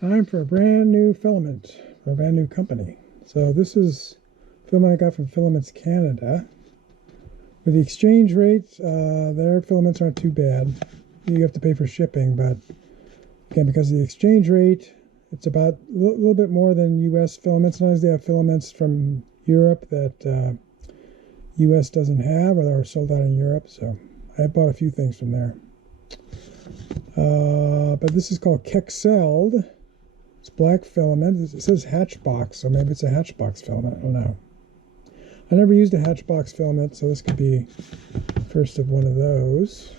Time for a brand new filament for a brand new company. So this is filament I got from Filaments Canada. With the exchange rate, their filaments aren't too bad. You have to pay for shipping, but again, because of the exchange rate, it's about a little bit more than US filaments. Sometimes they have filaments from Europe that US doesn't have, or they're sold out in Europe. So I bought a few things from there. But this is called Kexeld. It's black filament. It says Hatchbox, so maybe it's a Hatchbox filament. I don't know. I never used a Hatchbox filament, so this could be first of one of those.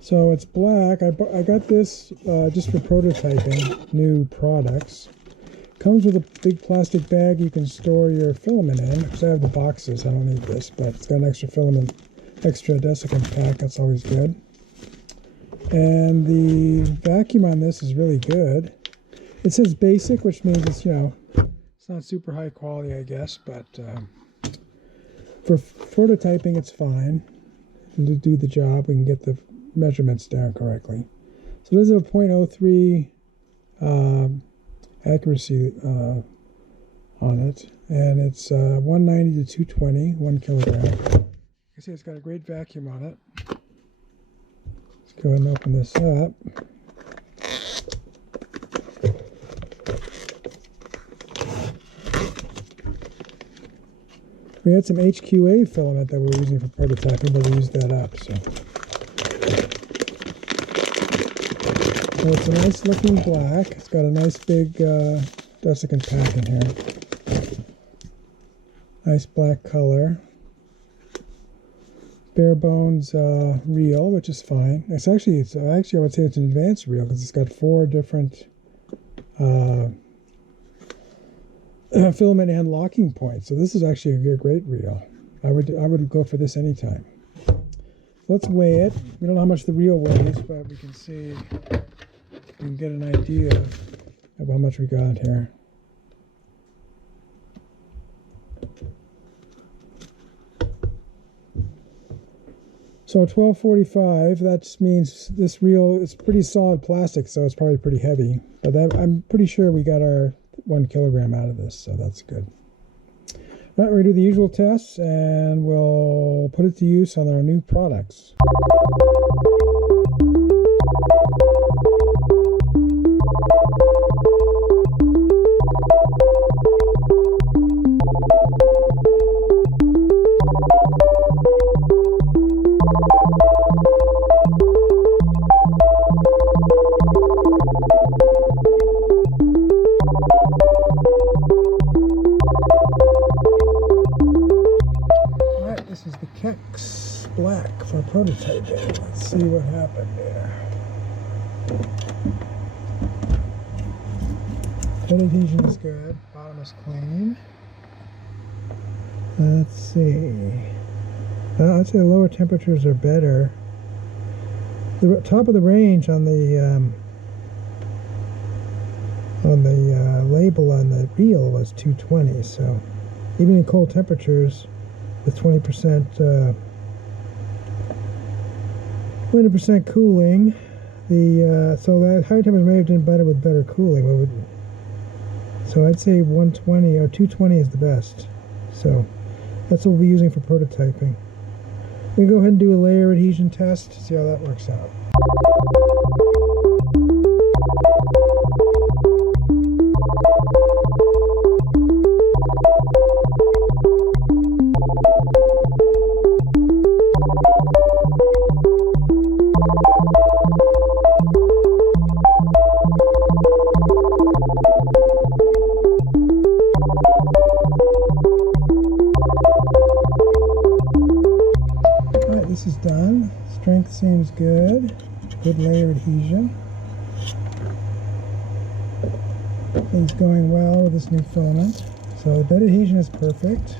So it's black. I got this just for prototyping new products. Comes with a big plastic bag you can store your filament in. Because I have the boxes, I don't need this, but it's got an extra filament, extra desiccant pack. That's always good. And the vacuum on this is really good. It says basic, which means it's, you know, it's not super high quality, I guess, but for prototyping, it's fine. To do the job, we can get the measurements down correctly. So this is a 0.03 accuracy on it, and it's 190 to 220, 1 kilogram. You can see it's got a great vacuum on it. Let's go ahead and open this up. We had some HQA filament that we were using for prototyping, but we used that up. So it's a nice looking black. It's got a nice big desiccant pack in here. Nice black color. Bare bones reel, which is fine. It's actually I would say it's an advanced reel because it's got 4 different filament and locking points. So this is actually a great reel. I would go for this anytime. So let's weigh it. We don't know how much the reel weighs, but we can see, we can get an idea of how much we got here. So 1245, that just means this reel is pretty solid plastic, so it's probably pretty heavy. But I'm pretty sure we got our 1 kilogram out of this, so that's good. All right, we're going to do the usual tests, and we'll put it to use on our new products. This is the Kex Black for prototyping. Let's see what happened there. Bed adhesion is good. Bottom is clean. Let's see. I'd say the lower temperatures are better. The top of the range on the label on the reel was 220. So even in cold temperatures, with 20% cooling, so that high temperature may have done better with better cooling. So I'd say 120 or 220 is the best. So that's what we'll be using for prototyping. We go ahead and do a layer adhesion test to see how that works out. This is done. Strength seems good. Good layer adhesion. Things going well with this new filament. So the bed adhesion is perfect.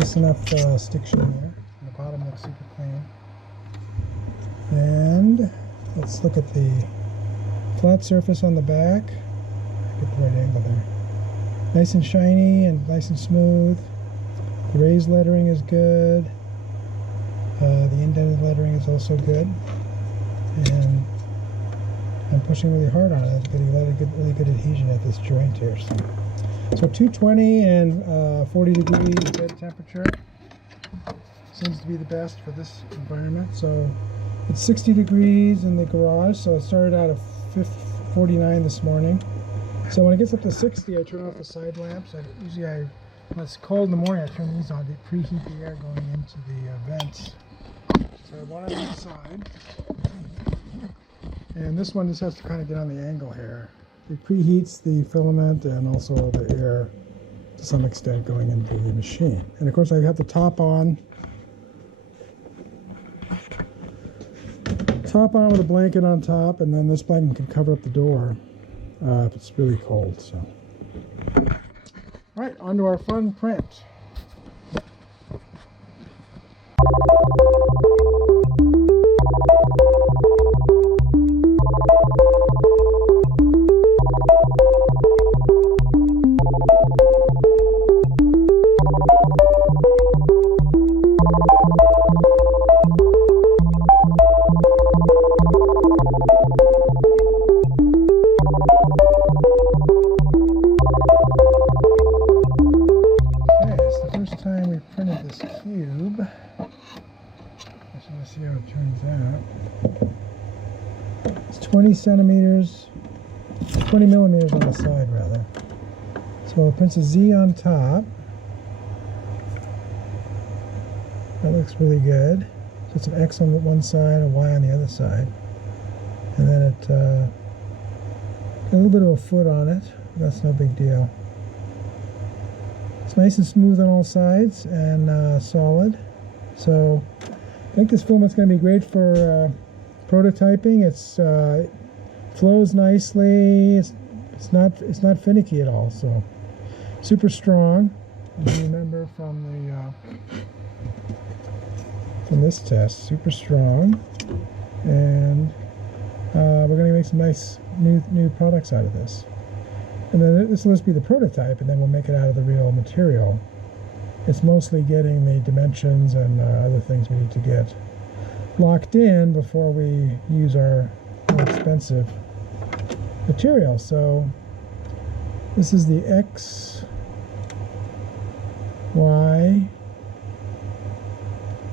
Just enough stiction there. And the bottom looks super clean. And let's look at the flat surface on the back. Get the right angle there. Nice and shiny and nice and smooth. The raised lettering is good. The indented lettering is also good, and pushing really hard on it. It's getting really good adhesion at this joint here. So 220 and 40 degrees bed temperature seems to be the best for this environment. So it's 60 degrees in the garage, so it started out at 49 this morning. So when it gets up to 60, I turn off the side lamps. When it's cold in the morning, I turn these on to preheat the air going into the vents. So I have one on each side. And this one just has to kind of get on the angle here. It preheats the filament and also the air to some extent going into the machine. And of course I have the top on. Top on with a blanket on top, and then this blanket can cover up the door if it's really cold. So, all right, on to our fun print. Time we printed this cube. I just want to see how it turns out. It's 20 centimeters, 20 millimeters on the side rather. So it prints a Z on top. That looks really good. So it's an X on one side, a Y on the other side. And then it got a little bit of a foot on it. That's no big deal. It's nice and smooth on all sides and solid. So I think this filament's going to be great for prototyping. It flows nicely. It's not finicky at all. So super strong. As you remember from this test, super strong. And we're going to make some nice new products out of this. And then this will just be the prototype, and then we'll make it out of the real material. It's mostly getting the dimensions and other things we need to get locked in before we use our more expensive material. So this is the X, Y,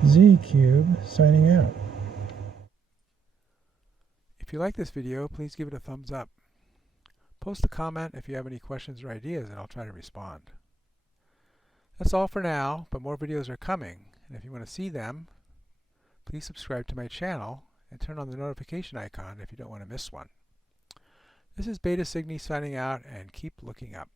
Z cube signing out. If you like this video, please give it a thumbs up. Post a comment if you have any questions or ideas, and I'll try to respond. That's all for now, but more videos are coming, and if you want to see them, please subscribe to my channel and turn on the notification icon if you don't want to miss one. This is Beta Cygni signing out, and keep looking up.